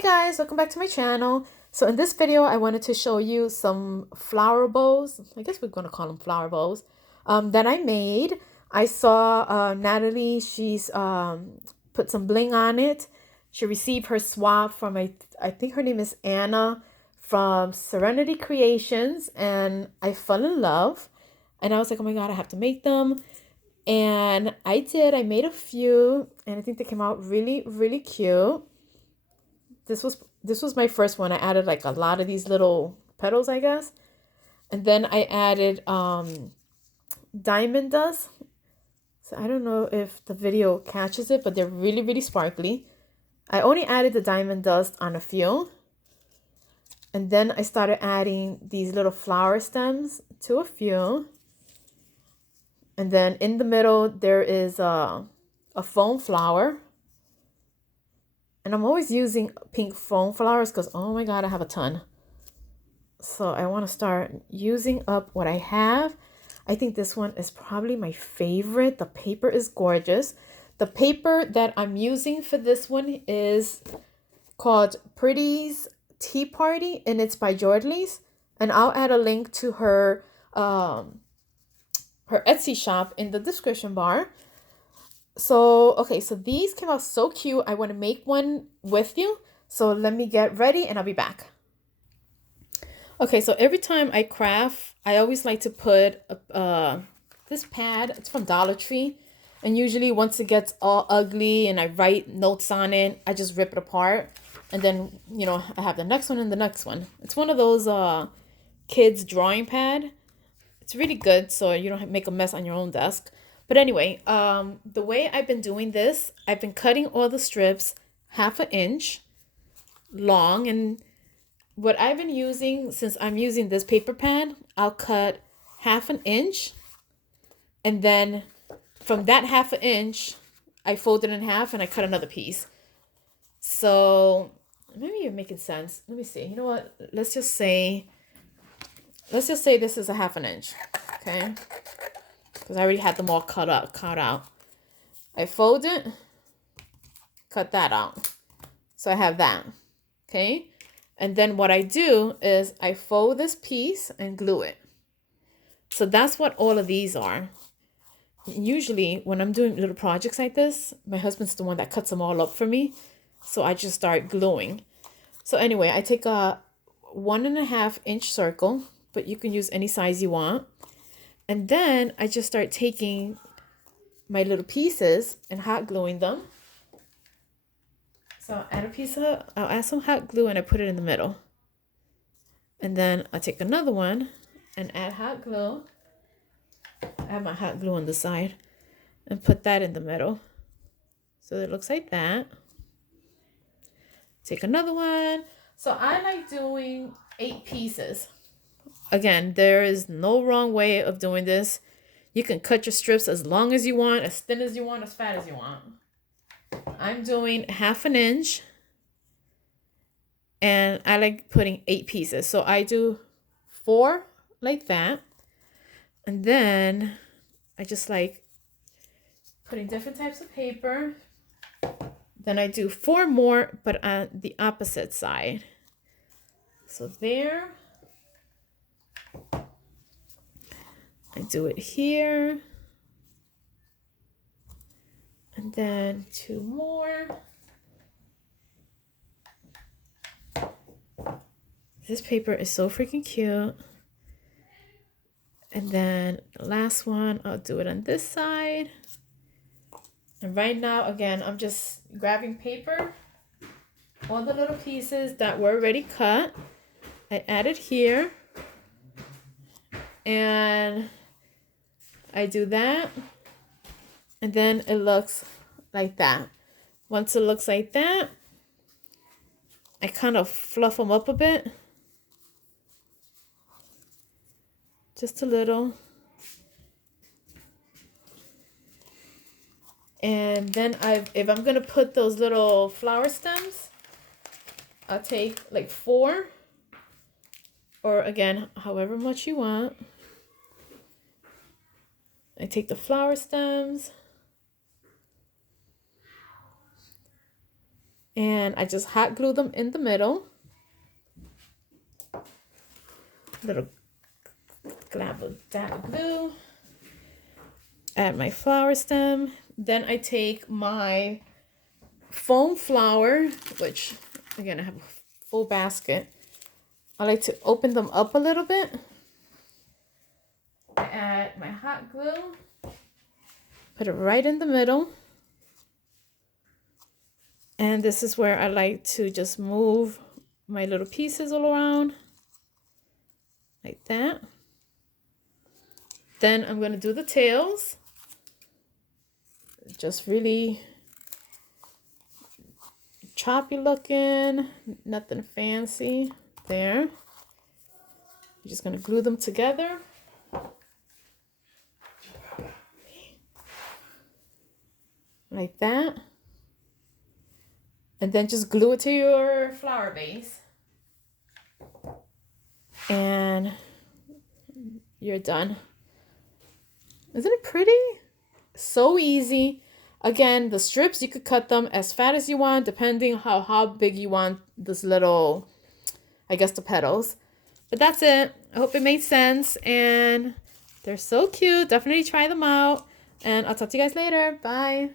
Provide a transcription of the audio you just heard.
Hey guys, welcome back to my channel. So in this video, I wanted to show you some flower bows. I guess we're going to call them flower bows that I made. I saw Natalie, she's put some bling on it. She received her swap from, I think her name is Anna from Serenity Creations, and I fell in love. And I was like, oh my God, I have to make them. And I did. I made a few, and I think they came out really, really cute. This was my first one. I added like a lot of these little petals, I guess. And then I added diamond dust. So I don't know if the video catches it, but they're really, really sparkly. I only added the diamond dust on a few. And then I started adding these little flower stems to a few. And then in the middle, there is a foam flower. And I'm always using pink foam flowers because, oh my God, I have a ton. So I want to start using up what I have. I think this one is probably my favorite. The paper is gorgeous. The paper that I'm using for this one is called Pretty's Tea Party, and it's by Yorlis. And I'll add a link to her Etsy shop in the description bar. So, okay, so these came out so cute. I want to make one with you. So let me get ready and I'll be back. Okay, so every time I craft, I always like to put this pad. It's from Dollar Tree. And usually once it gets all ugly and I write notes on it, I just rip it apart. And then, you know, I have the next one and the next one. It's one of those kids drawing pad. It's really good so you don't make a mess on your own desk. But anyway, the way I've been doing this, I've been cutting all the strips 1/2 inch long. And what I've been using, since I'm using this paper pad, I'll cut 1/2 inch. And then from that 1/2 inch, I fold it in half and I cut another piece. So maybe you're making sense. Let me see. You know what? Let's just say this is a 1/2 inch. Okay. Because I already had them all cut out. I fold it, cut that out. So I have that, okay? And then what I do is I fold this piece and glue it. So that's what all of these are. Usually when I'm doing little projects like this, my husband's the one that cuts them all up for me. So I just start gluing. So anyway, I take a 1.5 inch circle, but you can use any size you want. And then I just start taking my little pieces and hot gluing them. So I'll add some hot glue and I put it in the middle. And then I take another one and add hot glue. I have my hot glue on the side and put that in the middle. So it looks like that. Take another one. So I like doing 8 pieces. Again, there is no wrong way of doing this. You can cut your strips as long as you want, as thin as you want, as fat as you want. I'm doing 1/2 inch. And I like putting 8 pieces. So I do 4 like that. And then I just like putting different types of paper. Then I do 4 more, but on the opposite side. So there. I do it here. And then 2 more. This paper is so freaking cute. And then the last one, I'll do it on this side. And right now, again, I'm just grabbing paper. All the little pieces that were already cut, I added here. And I do that. And then it looks like that. Once it looks like that, I kind of fluff them up a bit. Just a little. And then if I'm going to put those little flower stems, I'll take like 4. Or again, however much you want. I take the flower stems. And I just hot glue them in the middle. Little glab of that glue. Add my flower stem. Then I take my foam flower, which again I have a full basket. I like to open them up a little bit. I add my hot glue. Put it right in the middle. And this is where I like to just move my little pieces all around. Like that. Then I'm going to do the tails. Just really choppy looking, nothing fancy. There. You're just going to glue them together. Like that. And then just glue it to your flower base. And you're done. Isn't it pretty? So easy. Again, the strips, you could cut them as fat as you want, depending how big you want this little, I guess, the petals. But that's it. I hope it made sense. And they're so cute. Definitely try them out. And I'll talk to you guys later. Bye.